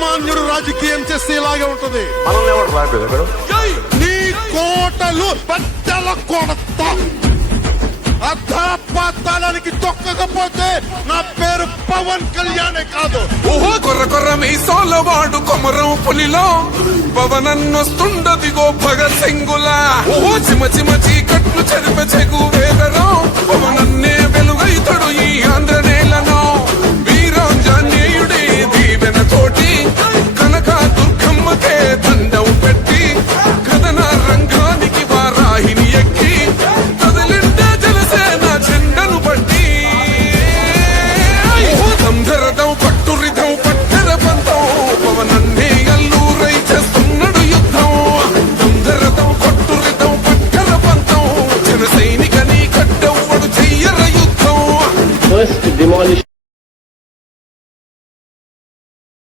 సామాన్యుడు రాజకీయం చేస్తే ఇలాగే ఉంటది. మనల్ని ఎవరు రాయలేదు నీ కోటలు పెద్దల కొడత అధాపాతాళానికి తొక్కకపోతే నా పేరు పవన్ కళ్యాణే కాదు. ఓహో కొర్ర కొర్ర మీసాల వాడు కొమరం పులిలో పవనన్నొస్తుండదిగో భగత్ సింగులా. ఓహో చిమ చిమ చీకట్లు చెరిప చెగు వేదరం పవనన్నే వెలుగైతడు ఈ ఆంధ్రనే